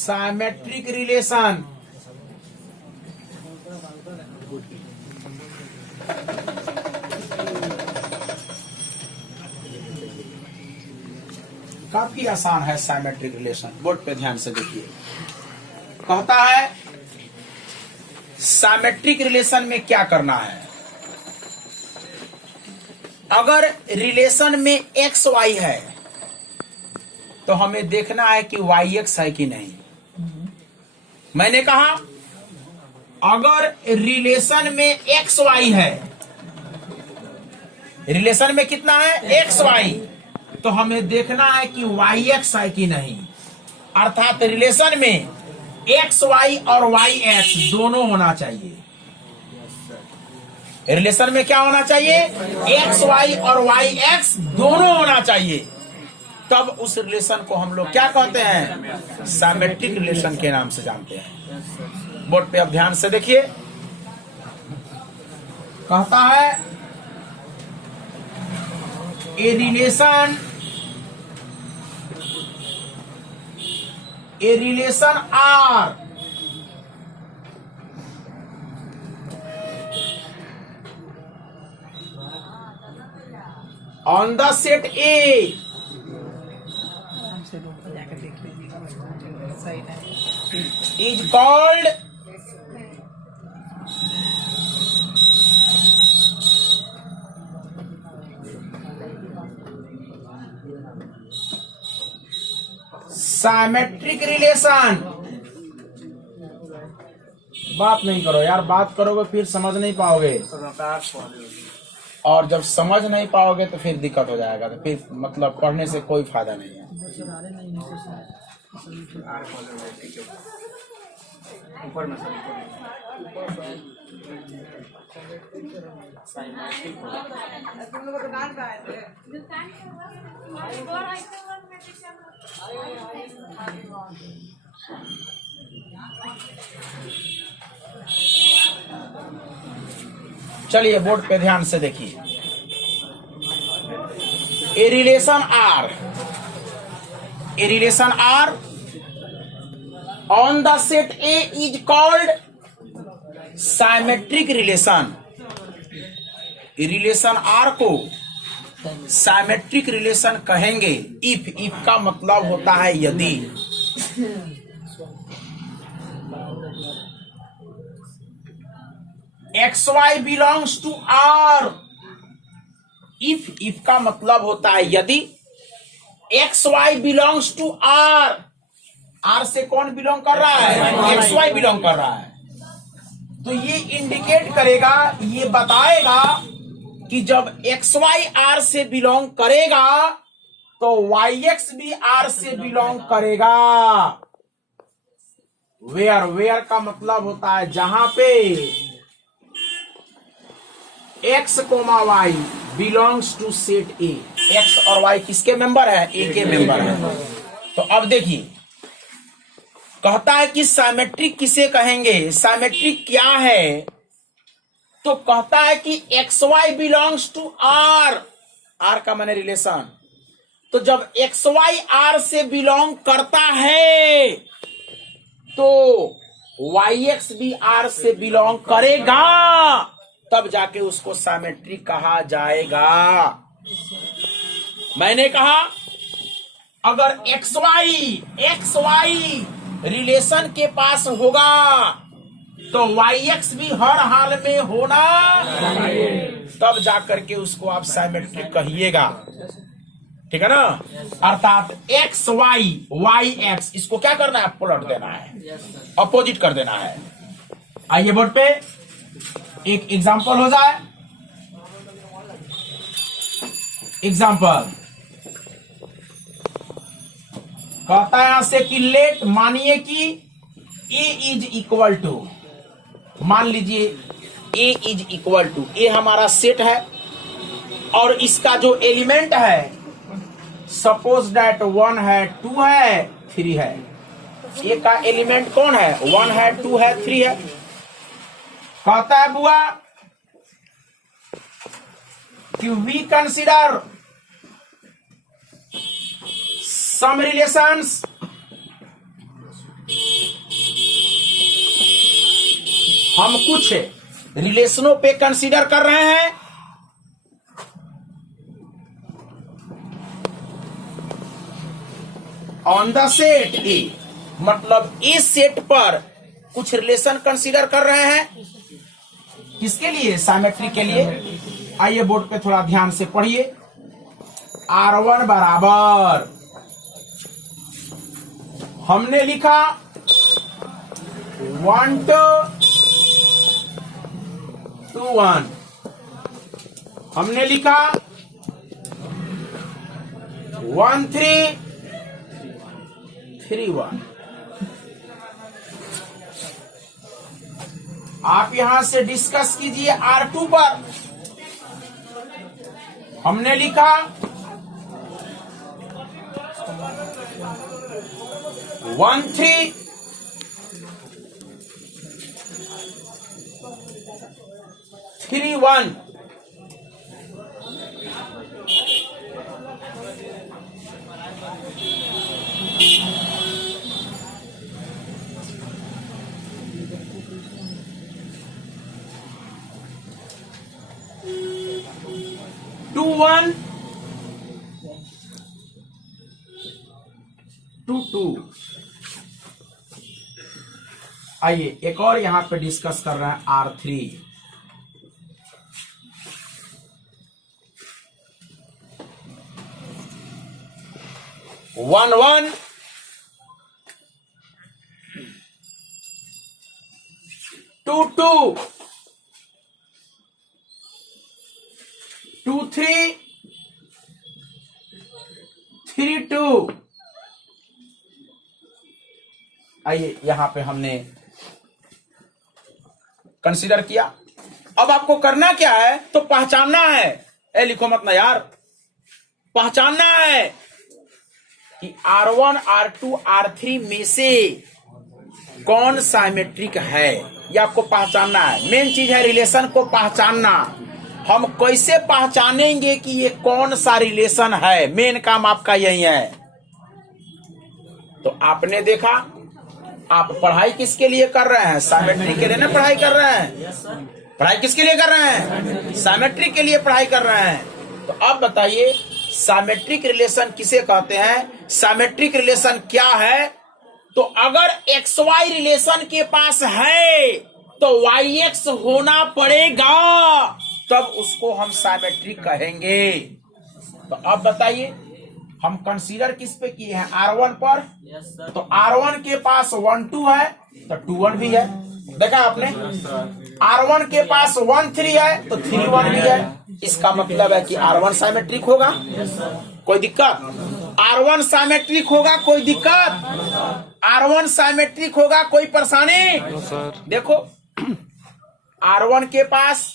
Symmetric relation काफी आसान है। साइमेट्रिक रिलेशन बोर्ड पे ध्यान से देखिए, कहता है साइमेट्रिक रिलेशन में क्या करना है। अगर रिलेशन में एक्स वाई है तो हमें देखना है कि वाई एक्स है कि नहीं। मैंने कहा अगर रिलेशन में एक्स वाई है, रिलेशन में कितना है एक्स वाई, तो हमें देखना है कि वाई एक्स है कि नहीं। अर्थात रिलेशन में एक्स वाई और वाई एक्स दोनों होना चाहिए। रिलेशन में क्या होना चाहिए, एक्स वाई और वाई एक्स दोनों होना चाहिए। तब उस रिलेशन को हम लोग क्या कहते हैं, साइमेट्रिक रिलेशन के नाम से जानते हैं। बोर्ड पे अब ध्यान से देखिए, कहता है a relation R on the set A is called symmetric relation। बात नहीं करो यार, बात करोगे फिर समझ नहीं पाओगे, और जब समझ नहीं पाओगे तो फिर दिक्कत हो जाएगा, तो फिर मतलब पढ़ने से कोई फायदा नहीं है। चलिए बोर्ड पे ध्यान से देखिए, a relation R on the set A is called symmetric relation. Relation R को साइमेट्रिक रिलेशन कहेंगे इफ का मतलब होता है यदि। X Y belongs to R, if का मतलब होता है यदि X Y belongs to R. R से कौन बिलोंग कर रहा है, एक्स वाई बिलोंग कर रहा है। तो ये इंडिकेट करेगा, ये बताएगा कि जब एक्स वाई आर से बिलोंग करेगा तो वाई एक्स भी आर से बिलोंग करेगा। वेयर का मतलब होता है जहां पे x comma y belongs to set A. X और वाई किसके मेंबर है, ए के मेंबर है। तो अब देखिए, कहता है कि साइमेट्रिक किसे कहेंगे, साइमेट्रिक क्या है। तो कहता है कि x Y belongs to R, R का माने रिलेशन। तो जब एक्स वाई आर से बिलोंग करता है तो वाई एक्स भी आर से बिलोंग करेगा, तब जाके उसको साइमेट्रिक कहा जाएगा। मैंने कहा अगर एक्स वाई रिलेशन के पास होगा तो वाई एक्स भी हर हाल में होना, तब जाकर के उसको आप साइमेट्रिक कहिएगा। ठीक है ना। अर्थात एक्स वाई एक्स, इसको क्या करना है, पलट देना है, अपोजिट कर देना है। आइए बोर्ड पे एक एग्जाम्पल हो जाए। एग्जाम्पल कहता है यहां से कि लेट, मानिए कि ए इज इक्वल टू, मान लीजिए ए इज इक्वल टू, ए हमारा सेट है और इसका जो एलिमेंट है, सपोज दैट 1 है, 2 है, 3 है। ए का एलिमेंट कौन है, 1 है, 2 है, 3 है। कहता है बुआ कि वी कंसिडर सम रिलेशंस हम कुछ रिलेशनों पे कंसीडर कर रहे हैं। ऑन द सेट ए, मतलब इस सेट पर कुछ रिलेशन कंसीडर कर रहे हैं। किसके लिए? सिमेट्री के लिए। आइए बोर्ड पे थोड़ा ध्यान से पढ़िए। R1 बराबर हमने लिखा 1 to 1, हमने लिखा 1 3 3 1। आप यहां से डिस्कस कीजिए R2 पर। हमने लिखा 1 3 3 1। टू 1 2 2। आइए एक और यहां पे डिस्कस कर रहे हैं R3। 1 1 2 2 2 3 3 2। आइए यहां पे हमने कंसीडर किया। अब आपको करना क्या है? तो पहचानना है। ए लिखो मत ना यार, पहचानना है कि R1 R2 R3 में से कौन साइमेट्रिक है, या आपको पहचानना है। मेन चीज है रिलेशन को पहचानना। हम कैसे पहचानेंगे कि ये कौन सा रिलेशन है? मेन काम आपका यही है। तो आपने देखा, आप पढ़ाई किसके लिए कर रहे हैं? साइमेट्री के लिए ना पढ़ाई कर रहे हैं। पढ़ाई किसके लिए कर रहे हैं? साइमेट्री के लिए पढ़ाई कर रहे हैं। तो अब बताइए साइमेट्रिक रिलेशन किसे कहते हैं? साइमेट्रिक रिलेशन क्या है? तो अगर XY रिलेशन के पास है तो YX होना पड़ेगा, तब उसको हम साइमेट्रिक कहेंगे। तो अब बताइए हम कंसीडर किस पे किए हैं? R1 पर। तो R1 के पास 1 2 है तो 2 1 भी है। देखा आपने? R1 के पास 1 3 है तो 3 1 भी है। इसका मतलब है कि R1 साइमेट्रिक होगा। कोई दिक्कत? R1 साइमेट्रिक होगा, कोई दिक्कत? R1 साइमेट्रिक होगा, कोई परेशानी? देखो R1 के पास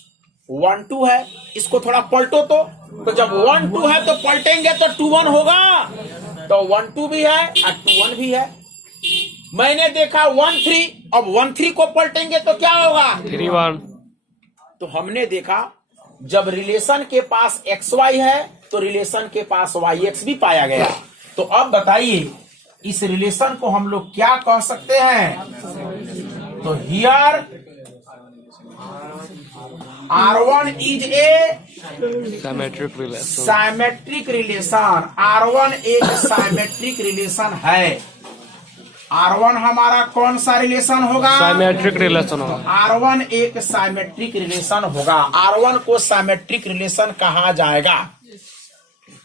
1 2 है, इसको थोड़ा पलटो तो जब 1 2 है तो पलटेंगे तो 2 1 होगा। तो 1 2 भी है और 2 1 भी है। मैंने देखा 1 3, अब 1 3 को पलटेंगे तो क्या होगा? 3 1। तो हमने देखा जब रिलेशन के पास XY है तो रिलेशन के पास YX भी पाया गया। तो अब बताइए इस रिलेशन को हम लोग क्या कह सकते हैं? तो here R1 is a Symmetric relation. Symmetric relation. R1 एक साइमेट्रिक रिलेशन है। R1 हमारा कौन सा रिलेशन होगा? Symmetric relation होगा। R1 एक साइमेट्रिक रिलेशन होगा। R1 को साइमेट्रिक रिलेशन कहा जाएगा।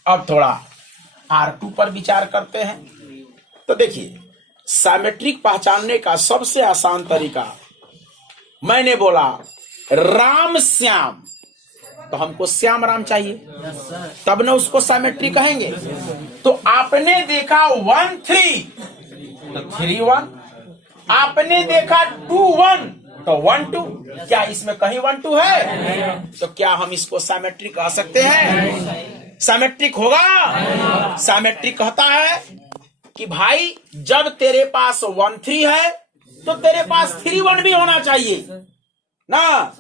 अब थोड़ा R2 पर विचार करते हैं। तो देखिए साइमेट्रिक पहचानने का सबसे आसान तरीका, मैंने बोला राम श्याम, तो हमको श्याम राम चाहिए, तब ना उसको साइमेट्री कहेंगे। तो आपने देखा 1 3 तो 3 1, आपने देखा 2 1 तो 1 2। क्या इसमें कहीं 1 2 है? तो क्या हम इसको साइमेट्रिक कह सकते हैं? साइमेट्रिक होगा। साइमेट्रिक कहता है कि भाई जब तेरे पास 1 3 है तो तेरे पास 3 1 भी होना चाहिए ना।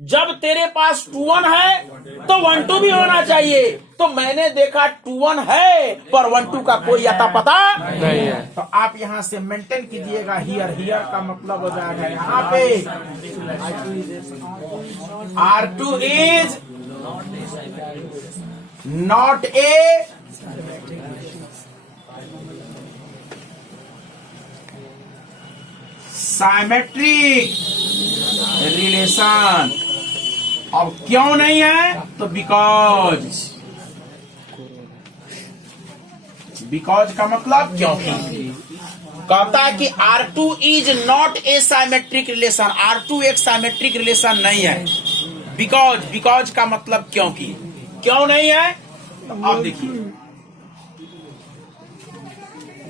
जब तेरे पास 2 1 है तो 1 2 भी होना चाहिए। तो मैंने देखा 2 1 है पर 1 2 का कोई अता पता नहीं है। तो आप यहां से मेंटेन कीजिएगा। हियर हियर का मतलब हो जाएगा यहाँ पे R2 is not a symmetric relation. अब क्यों नहीं है तो बिकॉज का मतलब क्योंकि कहता है कि R2 is not a symmetric relation. R2 एक साइमेट्रिक रिलेशन नहीं है। बिकॉज का मतलब क्योंकि क्यों नहीं है। तो अब देखिए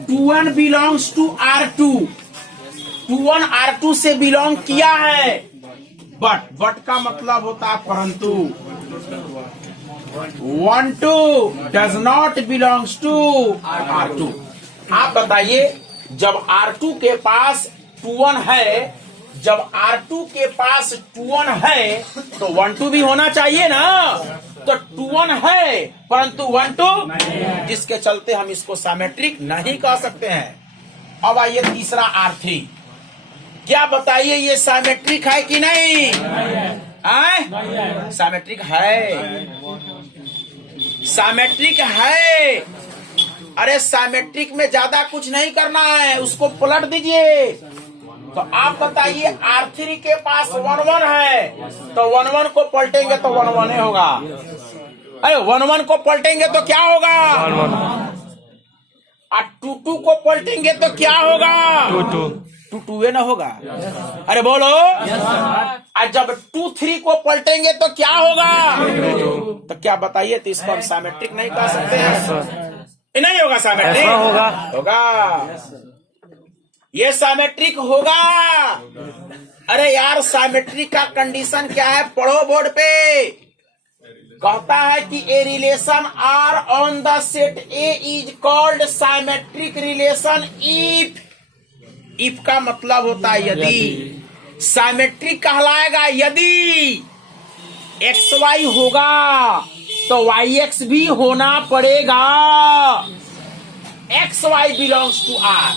2 1 बिलोंग्स टू R2। 2 1 R2 से बिलोंग किया है बट का मतलब होता है परंतु 1 2 does not belongs to R2। आप बताइए जब R2 के पास 2 1 है, जब R2 के पास 2 1 है तो 1 2 भी होना चाहिए ना। तो 2 1 है परंतु 1 2 जिसके चलते हम इसको साइमेट्रिक नहीं कह सकते हैं। अब आइए तीसरा R3। क्या बताइए ये साइमेट्रिक है कि नहीं? साइमेट्रिक है, साइमेट्रिक है। अरे साइमेट्रिक में ज्यादा कुछ नहीं करना है, उसको पलट दीजिए। तो आप बताइए R3 के पास 1 1 है तो 1 1 को पलटेंगे तो 1 1 होगा। अरे 1 1 को पलटेंगे तो क्या होगा? और 2 2 को पलटेंगे तो क्या होगा? 2 2 ना होगा। अरे बोलो। और जब 2 3 को पलटेंगे तो क्या होगा? तो क्या बताइए, तो इसको हम साइमेट्रिक नहीं कह सकते हैं। नहीं होगा साइमेट्रिक, होगा ये साइमेट्रिक होगा। अरे यार साइमेट्रिक का कंडीशन क्या है, पढ़ो बोर्ड पे। कहता है कि a relation R on the set A is called symmetric relation if का मतलब होता है यदि। साइमेट्रिक कहलाएगा यदि XY होगा तो YX भी होना पड़ेगा। XY belongs to R।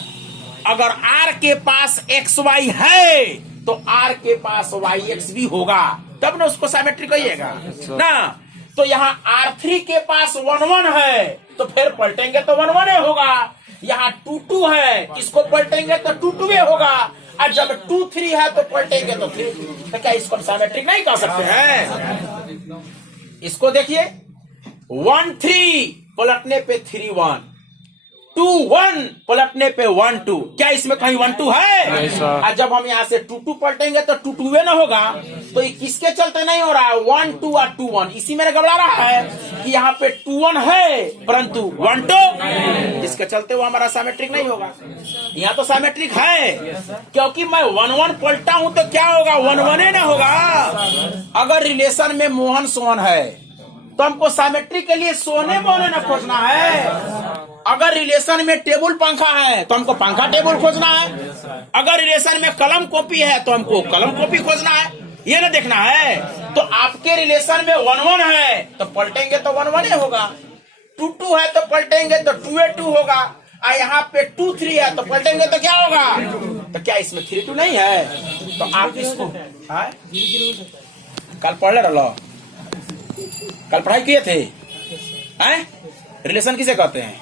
अगर R के पास XY है तो R के पास YX भी होगा, तब ना उसको साइमेट्रिक कहिएगा ना। तो यहाँ R3 के पास 1 1 है तो फिर पलटेंगे तो 1 1 होगा। यहाँ 2 2 है, इसको पलटेंगे तो 2 2 होगा। और जब 2 3 है तो पलटेंगे तो 3 2। तो क्या इसको हम साइमेट्रिक नहीं कह सकते हैं? इसको देखिए 1 3 पलटने पे 3 1, 2 1 पलटने पे 1 2। क्या इसमें कहीं 1 2 है? और जब हम यहाँ से 2 2 पलटेंगे तो 2 2 ना होगा। तो ये किसके चलते नहीं हो रहा है? 1 2 और 2 1 इसी में घबरा रहा है कि यहाँ पे 2 1 है परंतु 1 2 जिसके चलते वो हमारा साइमेट्रिक नहीं होगा। यहाँ तो साइमेट्रिक है क्योंकि मैं 1 1 पलटा हूं तो क्या होगा? 1 1 ना होगा। अगर रिलेशन में मोहन सोहन है तो हमको साइमेट्रिक के लिए सोने मोहन ना खोजना है। अगर रिलेशन में टेबल पंखा है तो हमको पंखा टेबल खोजना है। अगर रिलेशन में कलम कॉपी है तो हमको कलम कॉपी खोजना है। ये ना देखना है। तो आपके रिलेशन में 1 1 है तो पलटेंगे तो 1 1 होगा। 2 2 है तो पलटेंगे तो 2 2 होगा। और यहाँ पे 2 3 है तो पलटेंगे तो क्या होगा? तो क्या इसमें 3 2 नहीं है? तो आप इसको कल पढ़ ले रहा, कल पढ़ाई किए थे। रिलेशन किसे कहते हैं?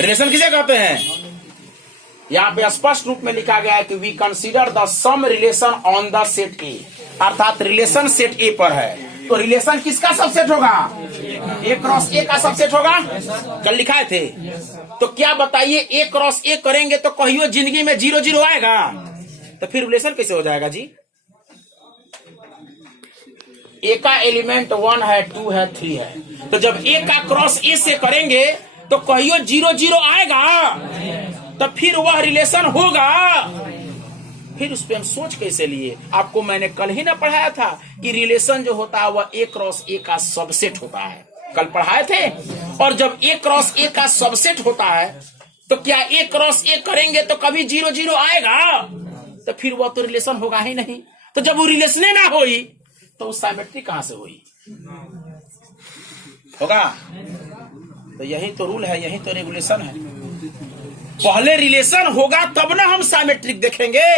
रिलेशन किसे कहते हैं? यहाँ पे स्पष्ट रूप में लिखा गया है कि we consider the some relation on the set A, अर्थात रिलेशन सेट ए पर है। तो रिलेशन किसका सबसेट होगा? A क्रॉस A का सबसेट होगा। कल लिखाए थे। तो क्या बताइए A क्रॉस A करेंगे तो कहियो जिंदगी में 0 0 आएगा? तो फिर रिलेशन कैसे हो जाएगा जी? A का एलिमेंट 1 है, 2 है, 3 है। तो जब A का क्रॉस A से करेंगे तो कहियो 0 0 आएगा, तो फिर वह रिलेशन होगा। फिर उस पर हम सोच कैसे लिए? आपको मैंने कल ही ना पढ़ाया था कि रिलेशन जो होता है वह A क्रॉस A का सबसेट होता है। कल पढ़ाए थे। और जब A क्रॉस A का सबसेट होता है तो क्या A क्रॉस A करेंगे तो कभी 0 0 आएगा? तो फिर वो तो रिलेशन होगा ही नहीं। तो जब वो रिलेशन ना होई तो उस साइमेट्री कहां से हुई होगा? तो यही तो रूल है, यही तो रेगुलेशन है। पहले रिलेशन होगा तब ना हम साइमेट्रिक देखेंगे।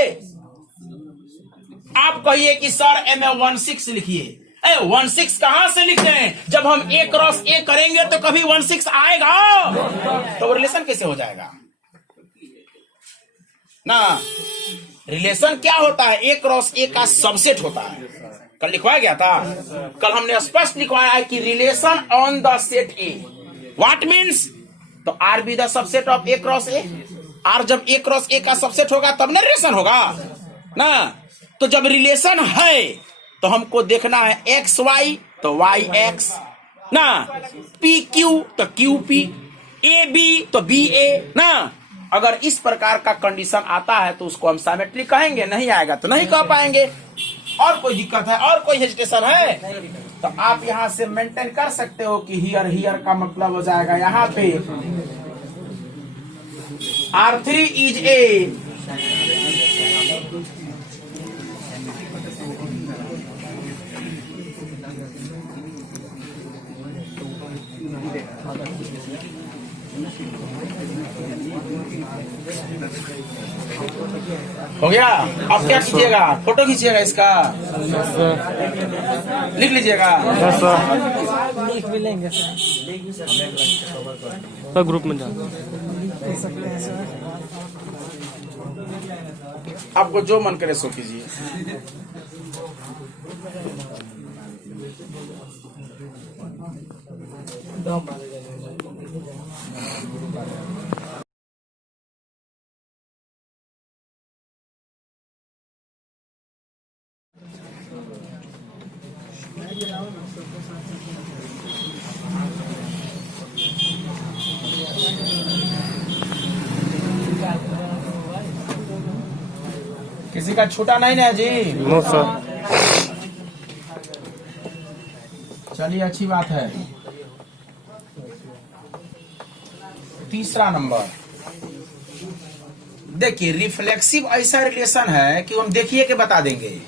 आप कहिए कि सर MA16 लिखिए, 16 कहां से लिखते हैं? जब हम A क्रॉस A करेंगे तो कभी 16 आएगा, तो रिलेशन कैसे हो जाएगा ना? रिलेशन क्या होता है? A क्रॉस A का सबसेट होता है। कल लिखवाया गया था, कल हमने स्पष्ट लिखवाया है कि relation on the set A। What means? तो R be the subset of A cross A। R जब A क्रॉस A का सबसेट होगा तब ना रिलेशन होगा ना। तो जब रिलेशन है तो हमको देखना है XY तो YX ना, PQ तो QP, AB तो BA ना। अगर इस प्रकार का कंडीशन आता है तो उसको हम साइमेट्री कहेंगे, नहीं आएगा तो नहीं कह पाएंगे। और कोई दिक्कत है, और कोई हेजिटेशन है तो आप यहां से मेंटेन कर सकते हो कि हियर, हियर का मतलब हो जाएगा यहां पे R3 इज A हो गया। अब क्या कीजिएगा? फोटो खींचिएगा इसका, लिख लीजिएगा। लिख भी लेंगे तो ग्रुप में जा सकते हैं सर। आपको जो मन करे सो कीजिए। किसी का छूटा नहीं ना जी? No sir. चलिए अच्छी बात है। तीसरा नंबर देखिए, रिफ्लेक्सिव ऐसा रिलेशन है कि हम देखिए के बता देंगे।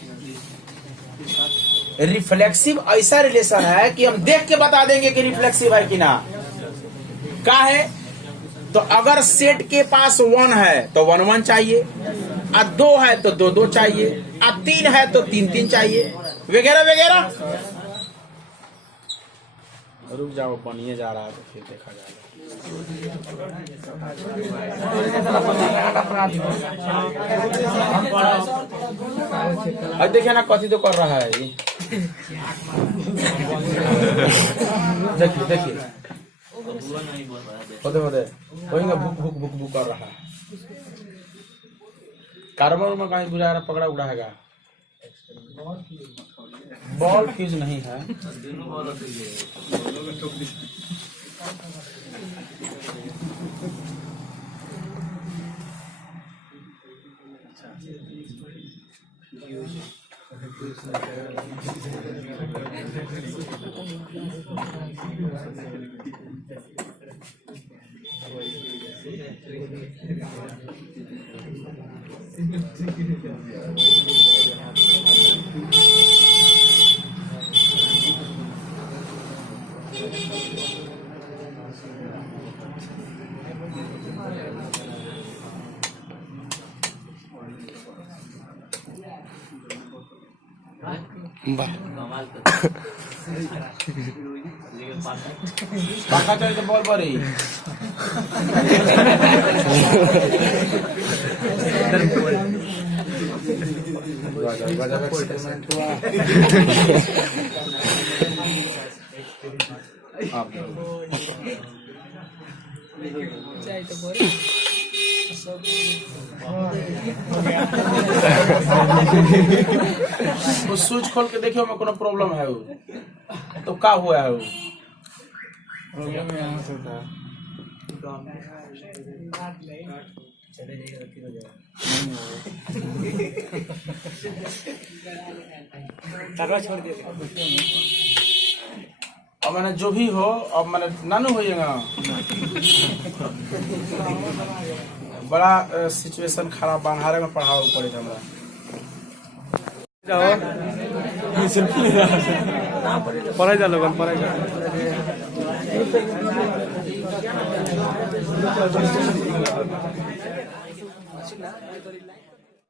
रिफ्लेक्सिव ऐसा रिलेशन है कि हम देख के बता देंगे कि रिफ्लेक्सिव है कि ना। क्या है? तो अगर सेट के पास 1 है तो 1 1 चाहिए, और 2 है तो 2 2 चाहिए, और 3 है तो 3 3 चाहिए, वगैरह वगैरह। रुक जाओ, पानी जा रहा है तो फिर देखा जाएगा। देखिए ना कथी तो कर रहा है ये। देखिए देखिए, होते होते वही ना भुक भुक भुक भुक कर रहा है। कार्बन में कहीं बुझा रहा, पकड़ा उड़ाएगा। बॉल फ्यूज नहीं है। पाखा चल तो बॉल पर ही वो स्विच खोल के देखियो में कोनो प्रॉब्लम है वो तो क्या हुआ है वो प्रॉब्लम यहाँ से था। छोड़ दिया। अब मैंने जो भी हो, अब मैंने नानू होइएगा। बड़ा सिचुएशन खराब बांधारे में पढ़ाओ पड़े थे हमरा पढ़ाई जा लोगन पढ़ाई जा